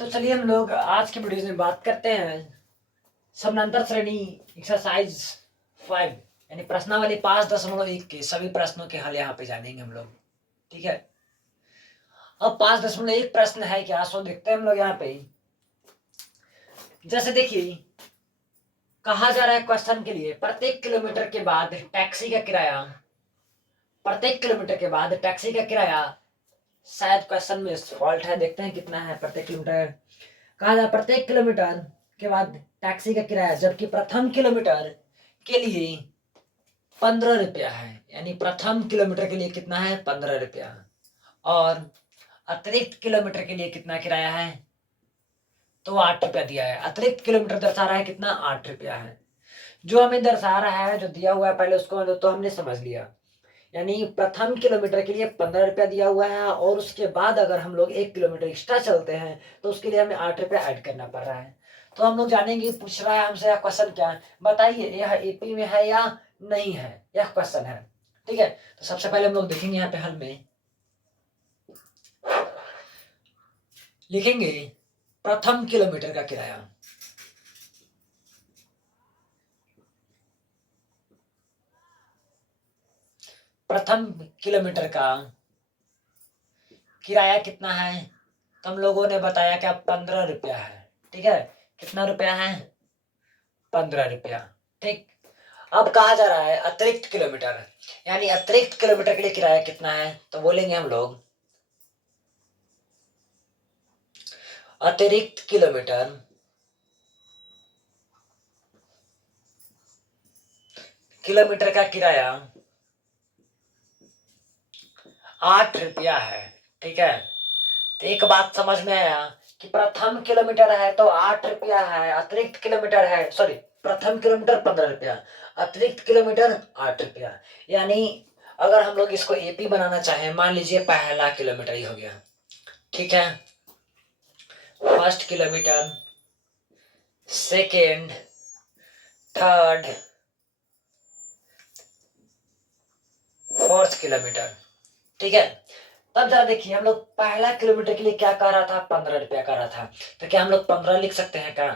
तो चलिए हम लोग आज के वीडियो में बात करते हैं समानांतर श्रेणी एक्सरसाइज 5 यानी प्रश्नावली 5.1 के सभी प्रश्नों के हल यहाँ पे जानेंगे हम लोग। ठीक है, अब 5.1 प्रश्न है क्या, सो देखते हैं हम लोग यहाँ पे। जैसे देखिए, कहा जा रहा है क्वेश्चन के लिए प्रत्येक किलोमीटर के बाद टैक्सी का किराया, प्रत्येक किलोमीटर के बाद टैक्सी का किराया, शायद क्वेश्चन में फॉल्ट है, देखते हैं कितना है प्रत्येक किलोमीटर। कहा जाए प्रत्येक किलोमीटर के बाद टैक्सी का किराया, जबकि प्रथम किलोमीटर के लिए 15 रुपया है, यानी प्रथम किलोमीटर के लिए कितना है 15 रुपया, और अतिरिक्त किलोमीटर के लिए कितना किराया है तो 8 रुपया दिया है। अतिरिक्त किलोमीटर दर्शा रहा है कितना 8 रुपया है। जो हमें दर्शा रहा है, जो दिया हुआ है पहले उसको तो हमने समझ लिया, यानी प्रथम किलोमीटर के लिए 15 रुपया दिया हुआ है, और उसके बाद अगर हम लोग 1 किलोमीटर एक्स्ट्रा चलते हैं तो उसके लिए हमें 8 रुपया ऐड करना पड़ रहा है। तो हम लोग जानेंगे, पूछ रहा है हमसे क्वेश्चन क्या है, बताइए यह एपी में है या नहीं है, यह क्वेश्चन है। ठीक है, तो सबसे पहले हम लोग देखेंगे यहाँ पे हल में लिखेंगे प्रथम किलोमीटर का किराया। प्रथम किलोमीटर का किराया कितना है, तो हम लोगों ने बताया क्या 15 रुपया है। ठीक है, कितना रुपया है 15 रुपया। ठीक, अब कहा जा रहा है अतिरिक्त किलोमीटर, यानी अतिरिक्त किलोमीटर के लिए किराया कितना है, तो बोलेंगे हम लोग अतिरिक्त किलोमीटर किलोमीटर का किराया 8 रुपया है। ठीक है, तो एक बात समझ में आया कि प्रथम किलोमीटर है तो 8 रुपया है, अतिरिक्त किलोमीटर है, सॉरी, प्रथम किलोमीटर 15 रुपया, अतिरिक्त किलोमीटर 8 रुपया। यानी अगर हम लोग इसको एपी बनाना चाहें, मान लीजिए पहला किलोमीटर ही हो गया। ठीक है, first kilometre, second, third, fourth kilometre. ठीक है, तब जरा देखिए, हम लोग पहला किलोमीटर के लिए क्या कह रहा था 15 रुपया कह रहा था, तो क्या हम लोग 15 लिख सकते हैं क्या।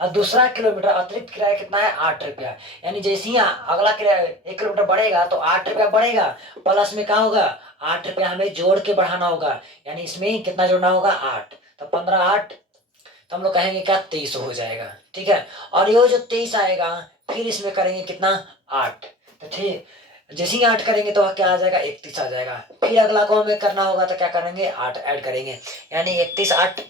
और दूसरा किलोमीटर अतिरिक्त किराया कितना है 8 रुपया, यानी जैसे ही अगला किराया 1 किलोमीटर बढ़ेगा तो 8 रुपया बढ़ेगा, प्लस में क्या होगा 8 रुपया हमें जोड़ के बढ़ाना होगा, यानी इसमें कितना जोड़ना होगा 8, तो 15 8, तो हम लोग कहेंगे क्या 23 हो जाएगा। ठीक है, और ये जो 23 आएगा फिर इसमें करेंगे कितना 8, तो ठीक, जैसे ही 8 करेंगे तो क्या आ जाएगा 31 आ जाएगा। फिर अगला को हमें करना होगा तो क्या करेंगे 8 ऐड करेंगे, यानी 31 8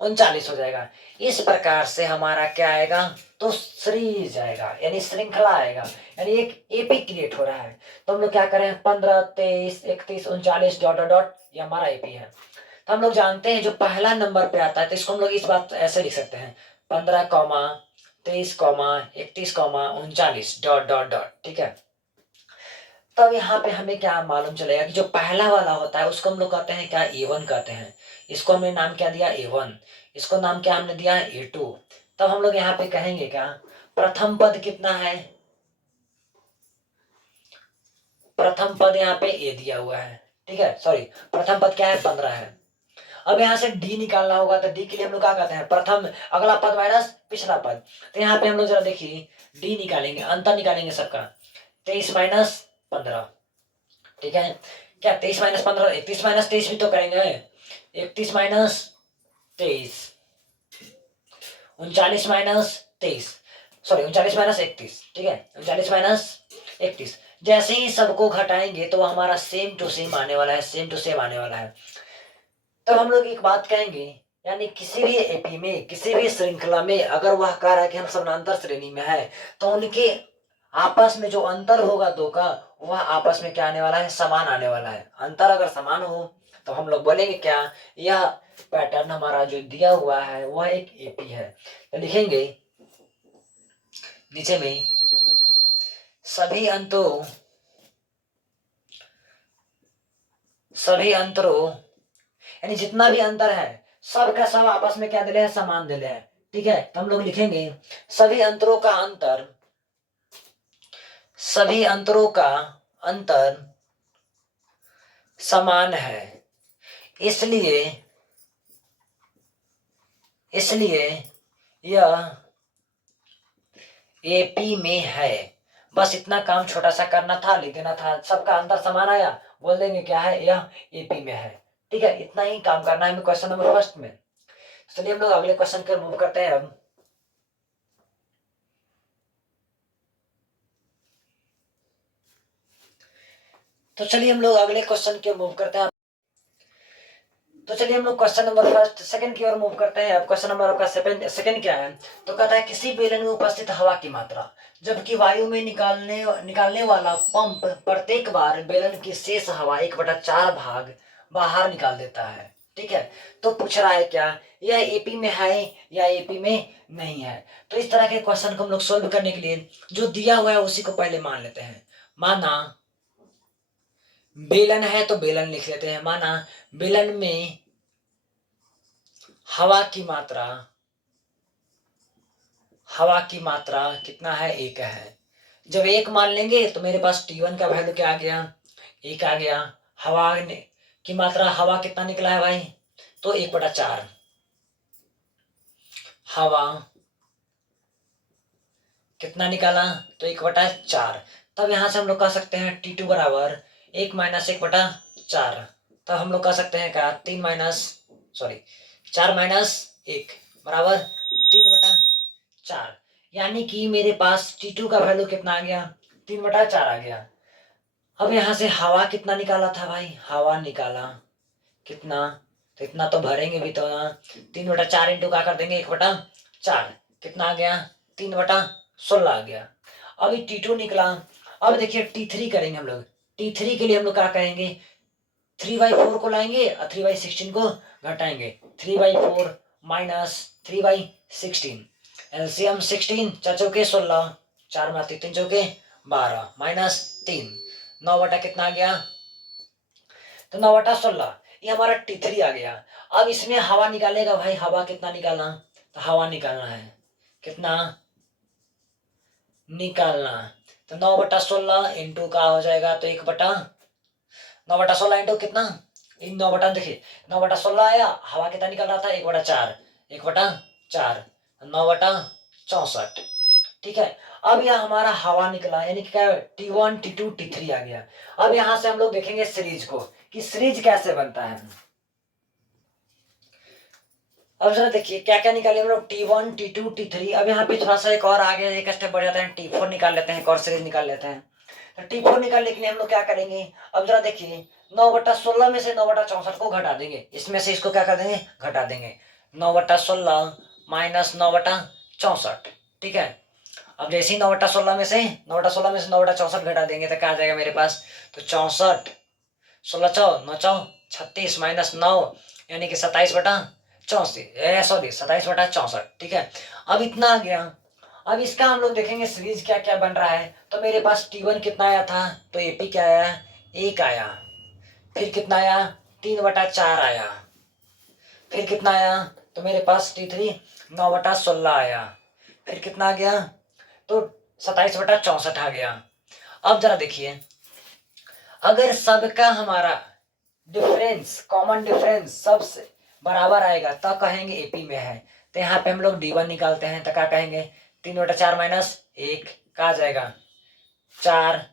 39 हो जाएगा। इस प्रकार से हमारा क्या आएगा तो सीरीज आएगा, यानी श्रृंखला आएगा, यानी एक एपी क्रिएट हो रहा है। तो हम लोग क्या करें 15 23 31 39 डॉट डॉट डॉट, ये हमारा एपी है। तो हम लोग जानते हैं जो पहला नंबर पे आता है तो इसको हम लोग इस बात ऐसे लिख सकते हैं 15 23 31 39 डॉट डॉट डॉट। ठीक है, तब यहाँ पे हमें क्या मालूम चलेगा कि जो पहला वाला होता है उसको हम लोग कहते हैं क्या A1 कहते हैं, इसको हमने नाम क्या दिया A1, इसको नाम क्या हमने दिया A2। तब हम लोग यहाँ पे कहेंगे क्या प्रथम पद कितना है, प्रथम पद यहाँ पे A दिया हुआ है। ठीक है, सॉरी, प्रथम पद क्या है 15 है। अब यहाँ से डी निकालना होगा, तो डी के लिए हम लोग क्या कहते हैं प्रथम अगला पद माइनस पिछला पद। तो यहाँ पे हम लोग जरा देखिए डी निकालेंगे, अंतर निकालेंगे सबका, 23 माइनस 15। ठीक है, क्या 23 माइनस 15, 31 माइनस 23 भी तो करेंगे, 31 माइनस 23, 39 माइनस 23, सॉरी 39 माइनस 31। ठीक है, 39 माइनस 31, जैसे ही सबको घटाएंगे तो हमारा सेम टू सेम आने वाला है, सेम टू सेम आने वाला है। तब हम लोग एक बात कहेंगे, यानी किसी भी एपी में किसी भी श्रृंखला में अगर वह कह रहा है कि हम समानांतर श्रेणी में है, तो उनके आपस में जो अंतर होगा दो का, वह आपस में क्या आने वाला है समान आने वाला है। अंतर अगर समान हो तो हम लोग बोलेंगे क्या यह पैटर्न हमारा जो दिया हुआ है वह एक एपी है। तो लिखेंगे नीचे में सभी अंतरों यानी जितना भी अंतर है सब का सब आपस में क्या दिले है समान दिले है। ठीक है, तो हम लोग लिखेंगे सभी अंतरों का अंतर, सभी अंतरों का अंतर समान है, इसलिए इसलिए यह एपी में है। बस इतना काम छोटा सा करना था, लिख देना था, सबका आंसर समान आया, बोल देंगे क्या है, यह एपी में है। ठीक है, इतना ही काम करना है हमें क्वेश्चन नंबर फर्स्ट में। चलिए हम लोग अगले क्वेश्चन पर मूव करते हैं अब। तो चलिए हम लोग अगले क्वेश्चन के मूव करते हैं। तो चलिए हम लोग क्वेश्चन नंबर फर्स्ट सेकंड की ओर मूव करते हैं। अब क्वेश्चन नंबर आपका सेकंड क्या है, तो कहता है किसी बेलन में उपस्थित हवा की मात्रा जबकि वायु में निकालने वाला पंप प्रत्येक बार बेलन की शेष हवा 1/4 भाग बाहर निकाल देता है। ठीक है, तो पूछ रहा है क्या यह एपी में है या एपी में नहीं है। तो इस तरह के क्वेश्चन को हम लोग सोल्व करने के लिए जो दिया हुआ है उसी को पहले मान लेते हैं। माना बेलन है तो बेलन लिख लेते हैं। माना बेलन में हवा की मात्रा कितना है, 1 है। जब 1 मान लेंगे तो मेरे पास T1 का वैल्यू क्या आ गया, 1 आ गया। की मात्रा हवा कितना निकला है भाई, तो 1/4 हवा कितना निकाला, तो 1/4। तब यहां से हम लोग कह सकते हैं T2 बराबर 1 - 1/4। तब हम लोग कह सकते हैं क्या 4 - 1 बराबर 3/4। यानी कि मेरे पास T2 का वैल्यू कितना आ गया, 3/4 आ गया। अब यहां से हवा कितना निकाला था भाई, हवा निकाला कितना, तो इतना तो भरेंगे भी तो ना, 3/4 इंटू क्या कर देंगे 1/4, कितना आ गया 3/16 आ गया। अभी T2 निकला। अब देखिए T3 करेंगे हम लोग। T3 के लिए हम लोग क्या करेंगे, 3/4 को लाएंगे और 3/16 को घटाएंगे। 3/4 माइनस 3/16, एलसीएम 16 4 चौके 16, 4 माते 3 चौके 12 माइनस 3, 9 बटा कितना आ गया, तो 9/16। ये हमारा T3 आ गया। अब इसमें हवा निकालेगा भाई, हवा कितना निकालना, तो हवा निकालना है कितना निकालना, तो 9/16 इंटू का हो जाएगा, तो 9/16 इंटू कितना, इन 9 बटा देखिए 9/16 आया, हवा कितना निकल रहा था 1/4, 1/4 9/64। ठीक है, अब यह हमारा हवा निकला, यानी कि क्या T1 T2 T3 आ गया। अब यहां से हम लोग देखेंगे सीरीज को कि सीरीज कैसे बनता है। अब जरा देखिए क्या क्या निकाले हम लोग, T1 T2 T3। अब यहाँ पे थोड़ा सा एक और आगे एक स्टेप बढ़ जाता है, T4 निकाल लेते हैं, एक और सीरीज निकाल लेते हैं। तो T4 निकालने के लिए हम लोग क्या करेंगे, अब जरा देखिए 9/16 में से 9/64 को घटा देंगे, इसमें से इसको क्या कर देंगे, घटा देंगे। 9/16 माइनस 9/64। ठीक है, अब जैसे ही 9/16 में से 9/64 घटा देंगे तो क्या आ जाएगा मेरे पास, तो 64, 16 × 9 = 36 माइनस 9 यानी कि 27/64। ठीक है, अब इतना आ गया। अब इसका हम लोग देखेंगे सीरीज क्या क्या बन रहा है। तो मेरे पास T1 कितना आया था, तो एपी क्या आया, 1 आया। फिर कितना आया, 3/4 आया। फिर कितना आया, तो मेरे पास T3 9/16 आया। फिर कितना आ गया, तो 27/64 आ गया। अब जरा देखिए, अगर सबका हमारा डिफरेंस, कॉमन डिफरेंस सबसे बराबर आएगा तब कहेंगे एपी में है। तो यहाँ पे हम लोग D1 निकालते हैं, तो क्या कहेंगे 3/4 माइनस 1 का आ जाएगा 4।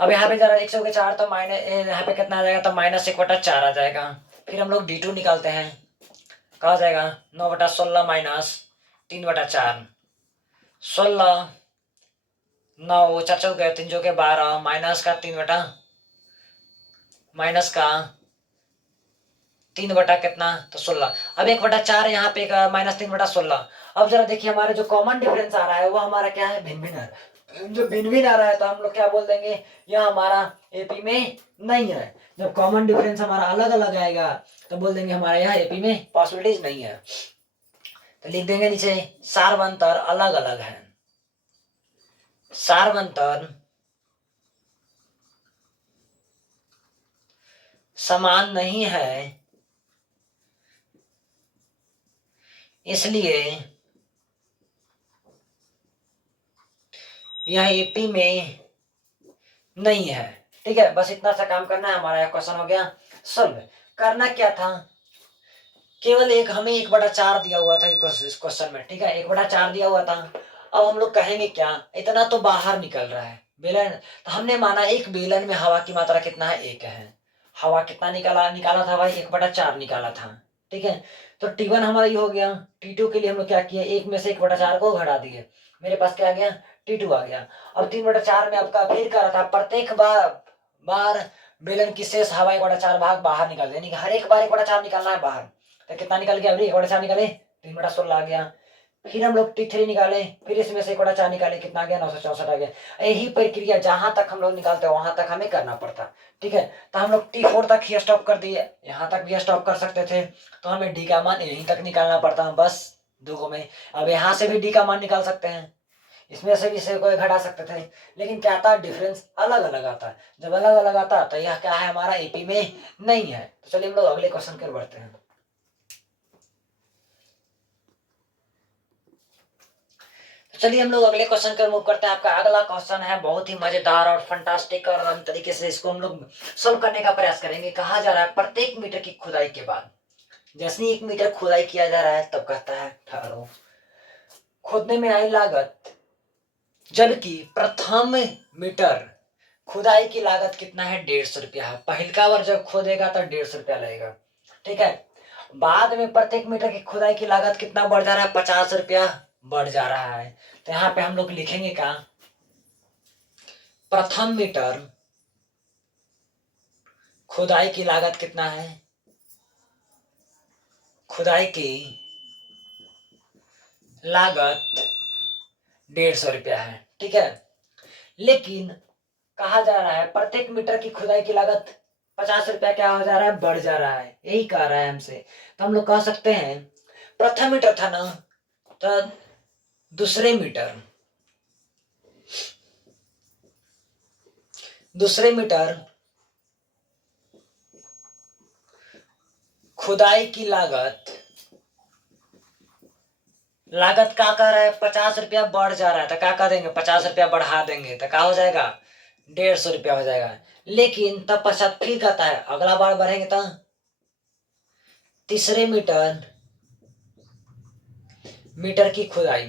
अब यहाँ पे जरा 104 तो माइनस, यहाँ पे कितना आ जाएगा, तो -1/4 आ जाएगा। फिर हम लोग D2 निकालते हैं, कहा जाएगा 9/16 माइनस 3/4, 16 9 4 चौके 3 चौके 12 माइनस का 3 बटा कितना, तो 16। अब 1/4 यहाँ पे माइनस 3/16। अब जरा देखिए हमारे जो कॉमन डिफरेंस आ रहा है वो हमारा क्या है, भिन्न भिन्न है। जो भिन्न भिन्न आ रहा है तो हम लोग क्या बोल देंगे, यह हमारा एपी में नहीं है। जब कॉमन डिफरेंस हमारा अलग अलग आएगा तो बोल देंगे हमारा यह एपी में पॉसिबिलिटीज नहीं है। तो लिख देंगे नीचे सार्वंतर अलग अलग है, सार्वंतर समान नहीं है, इसलिए यह एपी में नहीं है। ठीक है, बस इतना सा काम करना है, हमारा क्वेश्चन हो गया सॉल्व। करना क्या था केवल एक हमें 1/4 दिया हुआ था इस क्वेश्चन में, ठीक है, 1/4 दिया हुआ था। अब हम लोग कहेंगे क्या, इतना तो बाहर निकल रहा है बेलन, तो हमने माना एक बेलन में हवा की मात्रा कितना है, 1 है। हवा कितना निकाला निकाला था भाई, 1/4 निकाला था, ठीक है। तो T1 हमारा ये हो गया। T2 के लिए हम लोग क्या किया, एक में से 1/4 को घटा दिए, मेरे पास क्या आ गया, T2 आ गया। अब 3/4 में आपका फिर क्या रहा था, प्रत्येक बार बेलन की शेष हवा 1/4 भाग बाहर निकाल दे, यानी कि हर एक बार 1/4 निकालना है बाहर। तो कितना निकल गया अभी, 1/4 निकाले, 3/16 आ गया। फिर हम लोग T3 निकाले, फिर इसमें से 1/4 निकाले, कितना आ गया, 964 आ गया। यही प्रक्रिया जहां तक हम लोग निकालते हैं वहां तक हमें करना पड़ता, ठीक है। तो हम लोग T4 तक ही स्टॉप कर दिए, यहाँ तक भी स्टॉप कर सकते थे, तो हमें डी का मान यहीं तक निकालना पड़ता है बस, दो में। अब यहाँ से भी डी का मान निकाल सकते हैं, इसमें से भी से कोई घटा सकते थे, लेकिन क्या आता, डिफरेंस अलग अलग आता है। जब अलग अलग आता तो यह क्या है, हमारा एपी में नहीं है। तो चलिए हम लोग अगले क्वेश्चन की ओर बढ़ते हैं। चलिए हम लोग अगले क्वेश्चन की मूव करते हैं। आपका अगला क्वेश्चन है बहुत ही मजेदार और फंटास्टिक, और हम तरीके से इसको हम लोग सोल्व करने का प्रयास करेंगे। कहा जा रहा है प्रत्येक मीटर की खुदाई के बाद, जैसे ही 1 मीटर खुदाई किया जा रहा है तब कहता है ठहरो, खोदने में आई लागत, जबकि प्रथम मीटर खुदाई की लागत कितना है, 150 रुपया है। पहलका बार जब खोदेगा तो 150 रुपया लगेगा, ठीक है। बाद में प्रत्येक मीटर की खुदाई की लागत कितना बढ़ जा रहा है, 50 रुपया बढ़ जा रहा है। तो यहाँ पे हम लोग लिखेंगे क्या, प्रथम मीटर खुदाई की लागत कितना है, खुदाई की लागत 150 रुपया है, ठीक है। लेकिन कहा जा रहा है प्रत्येक मीटर की खुदाई की लागत 50 रुपया क्या हो जा रहा है, बढ़ जा रहा है, यही कह रहा है हमसे। तो हम लोग कह सकते हैं प्रथम मीटर था ना, तो दूसरे मीटर खुदाई की लागत क्या कर रहा है, 50 रुपया बढ़ जा रहा है, तो क्या कर देंगे, 50 रुपया बढ़ा देंगे, तो क्या हो जाएगा, 150 रुपया हो जाएगा। लेकिन तब पश्चात फिर कहता है अगला बार बढ़ेंगे तो तीसरे मीटर की खुदाई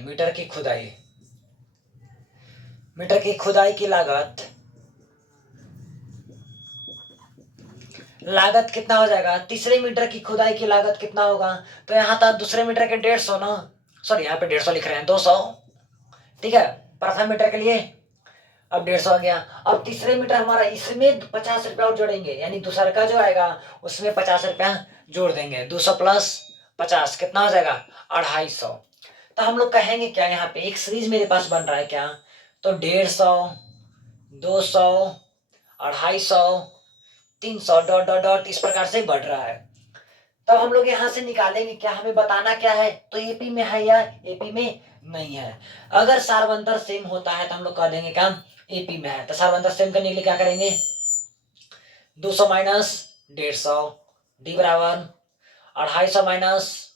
की लागत कितना हो जाएगा, तीसरे मीटर की खुदाई की लागत कितना होगा, तो यहाँ था दूसरे मीटर के 150 ना, सॉरी यहाँ पे 150 लिख रहे हैं, 200, ठीक है, प्रथम मीटर के लिए। अब 150 आ गया। अब तीसरे मीटर हमारा, इसमें 50 रुपया और जोड़ेंगे, यानी दूसरा का जो आएगा उसमें 50 रुपया जोड़ देंगे, 200 प्लस 50 कितना हो जाएगा, 250। तो हम लोग कहेंगे क्या, यहाँ पे एक सीरीज मेरे पास बन रहा है क्या, तो 150, 200, 250, 300 डॉट डॉट डॉट इस प्रकार से बढ़ रहा है। तब हम लोग यहाँ से निकालेंगे क्या, हमें बताना क्या है, तो एपी में है या एपी में नहीं है। अगर सार्वंतर सेम होता है तो हम लोग कह देंगे क्या, एपी में है। तो सार्वंतर सेम करने के लिए क्या करेंगे, 200 माइनस 150, डी बराबर 250 माइनस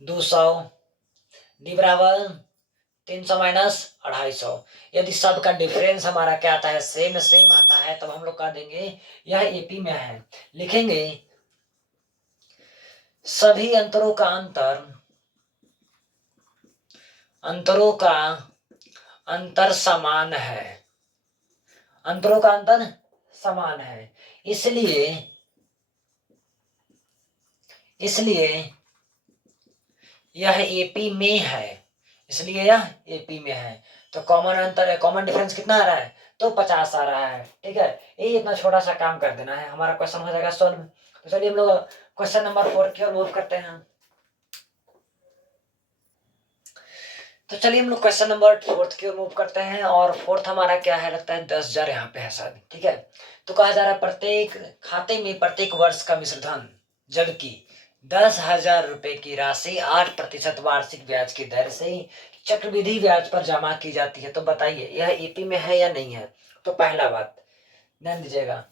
200, डी बराबर 300 माइनस 250। यदि सब का डिफरेंस हमारा क्या आता है, सेम सेम आता है, तब हम लोग कह देंगे यह एपी में है। लिखेंगे सभी अंतरों का अंतर समान है, अंतरों का अंतर समान है, इसलिए यह एपी में है, तो कॉमन अंतर है, कॉमन डिफरेंस कितना आ रहा है, तो 50 आ रहा है, ठीक है। ये इतना छोटा सा काम कर देना है, हमारा क्वेश्चन हो जाएगा सॉल्व। तो चलिए हम लोग क्वेश्चन नंबर 4 की ओर मूव करते हैं। तो चलिए हम लोग क्वेश्चन नंबर 4 की ओर मूव करते हैं, और 4th हमारा क्या है, लगता है 10,000 यहाँ पे है शायद, ठीक है। तो कहा जा रहा है प्रत्येक खाते में प्रत्येक वर्ष का मिश्र धन, जबकि 10,000 रुपए की राशि 8% वार्षिक ब्याज की दर से चक्रवृद्धि ब्याज पर जमा की जाती है। तो बताइए यह एपी में है या नहीं है। तो पहला बात ध्यान दीजिएगा,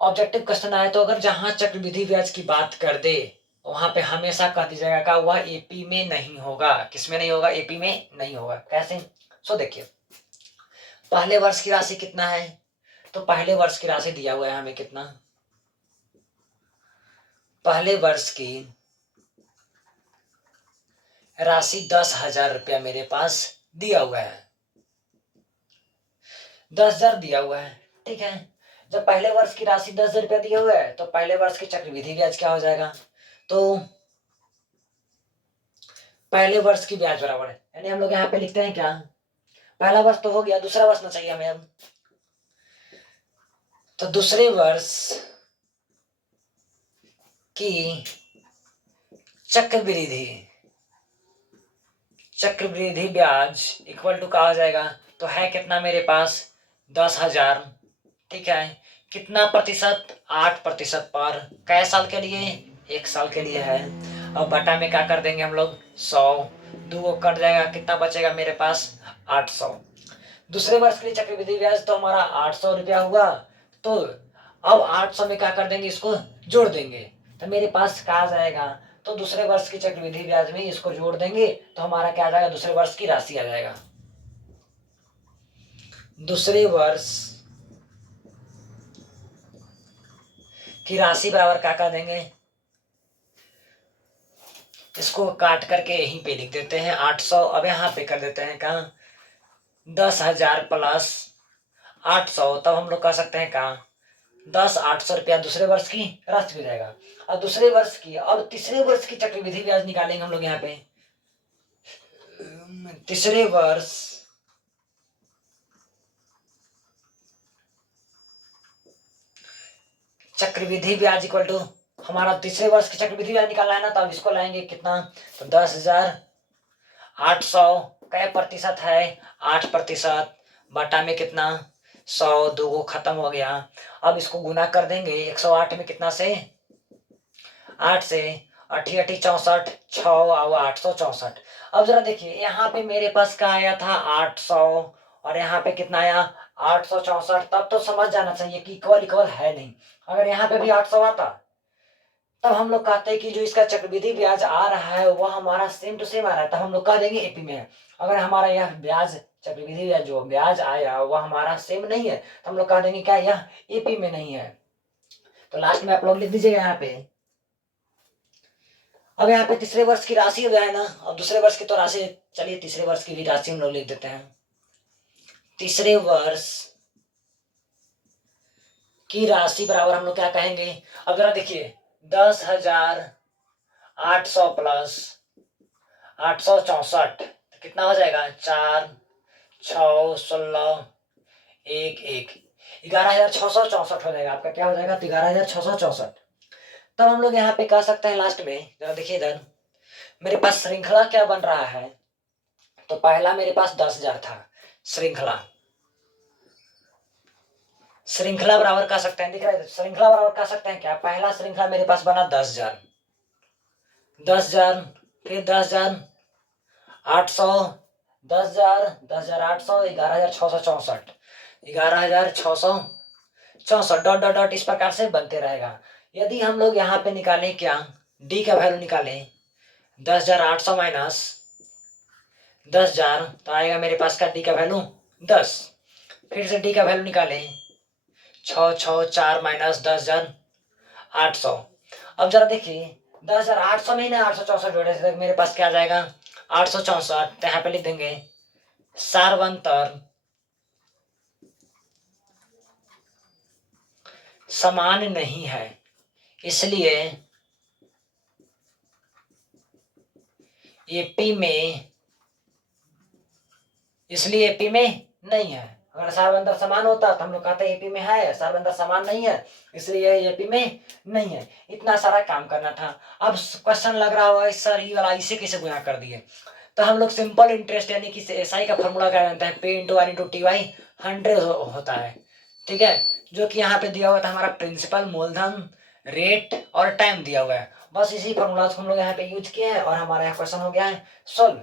ऑब्जेक्टिव क्वेश्चन आए तो अगर जहां चक्रवृद्धि ब्याज की बात कर दे वहां पे हमेशा कह दीजिएगा का वह एपी में नहीं होगा। किसमें नहीं होगा, एपी में नहीं होगा। कैसे, सो देखिए पहले वर्ष की राशि कितना है, तो पहले वर्ष की राशि दिया हुआ है हमें कितना, पहले वर्ष की राशि 10,000 रुपया मेरे पास दिया हुआ है, 10,000 दिया हुआ है, ठीक है। जब पहले वर्ष की राशि 10,000 रुपया दिया हुआ है तो पहले वर्ष की चक्रवृद्धि ब्याज क्या हो जाएगा, तो पहले वर्ष की ब्याज बराबर है, यानी हम लोग यहाँ पे लिखते हैं क्या, पहला वर्ष तो हो गया, दूसरा वर्ष ना चाहिए हमें अब, तो दूसरे वर्ष की चक्रवृद्धि ब्याज इक्वल टू क्या हो जाएगा, तो है कितना मेरे पास 10,000, ठीक है। कितना प्रतिशत, 8% पर, कै साल के लिए, 1 साल के लिए है। अब बटा में क्या कर देंगे हम लोग, 100, 2 कट जाएगा, कितना बचेगा मेरे पास 800। दूसरे वर्ष के लिए चक्रवृद्धि ब्याज तो हमारा 800 रुपया हुआ, तो अब 800 में क्या कर देंगे, इसको जोड़ देंगे, तो मेरे पास क्या आ जाएगा, तो दूसरे वर्ष की चक्रवृद्धि ब्याज में इसको जोड़ देंगे तो हमारा क्या आ जाएगा, दूसरे वर्ष की राशि आ जाएगा। दूसरे वर्ष की राशि बराबर क्या कर देंगे, इसको काट करके यहीं पे लिख देते हैं 800, अब यहाँ पे कर देते हैं कहाँ, 10,000 प्लस 800, तब हम लोग कह सकते हैं कहाँ 800 रुपया दूसरे वर्ष की राशि हो जाएगा। अब दूसरे वर्ष की, अब तीसरे वर्ष की चक्रवृद्धि ब्याज निकालेंगे हम लोग यहाँ पे, तीसरे वर्ष चक्रवृद्धि ब्याज इक्वल टू, हमारा तीसरे वर्ष की चक्रवृद्धि ब्याज निकालना है ना, तो अब इसको लाएंगे कितना, तो 10,800 कै प्रतिशत है, 8%, बटा में कितना 100, 2 खत्म हो गया। अब इसको गुना कर देंगे 108 में, कितना से 8 से 8 8 64, 6 और 864। अब जरा देखिए यहाँ पे मेरे पास क्या आया था 800 और यहाँ पे कितना आया 864, तब तो समझ जाना चाहिए कि इक्वल इक्वल है नहीं। अगर यहाँ पे भी 800 आता तब हम लोग कहते हैं कि जो इसका चक्रवृद्धि ब्याज आ रहा है वह हमारा सेम टू सेम आ रहा है, तब हम लोग कह देंगे एपी में है। अगर हमारा यह ब्याज चक्रवृद्धि ब्याज जो ब्याज आया वह हमारा सेम नहीं है तो हम लोग कह देंगे क्या यह एपी में नहीं है। तो लास्ट में आप लोग लिख दीजिएगा यहाँ पे। अब यहाँ पे तीसरे वर्ष की राशि हो जाए ना, अब दूसरे वर्ष की तो राशि, चलिए तीसरे वर्ष की भी राशि हम लोग लिख देते हैं। तीसरे वर्ष की राशि बराबर हम लोग क्या कहेंगे, अब जरा देखिए 10,800 प्लस 864 कितना हो जाएगा, 4 6 16 1 1 11,664 हो जाएगा आपका, क्या हो जाएगा, तो 11,664। तब हम लोग यहाँ पे कह सकते हैं लास्ट में, जरा देखिए इधर मेरे पास श्रृंखला क्या बन रहा है, तो पहला मेरे पास 10,000 था, श्रृंखला बराबर कह सकते हैं, दिख रहा है, श्रृंखला बराबर कह सकते हैं क्या, पहला श्रृंखला मेरे पास बना 10,000, 10,000, फिर 10,800, 10,000, 10,800, 11,664, 11,664, डॉट डॉट डॉट इस प्रकार से बनते रहेगा। यदि हम लोग यहाँ पे निकालें क्या, डी का वैल्यू निकालें, 10,800 माइनस 10,000 तो आएगा मेरे पास का डी का वैल्यू 10, फिर से डी का वैल्यू निकालें 6 6 4 माइनस 10,800। अब जरा देखिए 10,800 में ही ना 864 जोड़े थे, मेरे पास क्या आ जाएगा 864, तो यहाँ पे लिख देंगे सार्वंतर समान नहीं है, इसलिए एपी में नहीं है। अगर सार्वंतर समान होता तो हम लोग कहते हैं एपी में है, सार्वंतर समान नहीं है इसलिए एपी में नहीं है। इतना सारा काम करना था। अब क्वेश्चन लग रहा होगा सर ये वाला इसे कैसे गुणा कर दिए, तो हम लोग सिंपल इंटरेस्ट यानी कि एसआई का फॉर्मूला क्या बनता है, P into R into T by 100 होता है, ठीक है, जो कि यहाँ पे दिया हुआ था हमारा प्रिंसिपल, मूलधन, रेट और टाइम दिया हुआ है। बस इसी फॉर्मूला को हम लोग यहाँ पे यूज किए हैं और हमारा यह क्वेश्चन हो गया है सोल्व।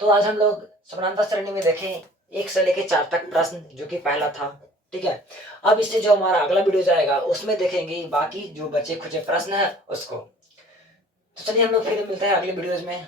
तो आज हम लोग समानांतर श्रेणी में देखें 1 से लेके 4 तक प्रश्न, जो कि पहला था, ठीक है। अब इससे जो हमारा अगला वीडियो जाएगा उसमें देखेंगे बाकी जो बचे खुचे प्रश्न है उसको। तो चलिए हम लोग फिर मिलते हैं अगले वीडियोज में।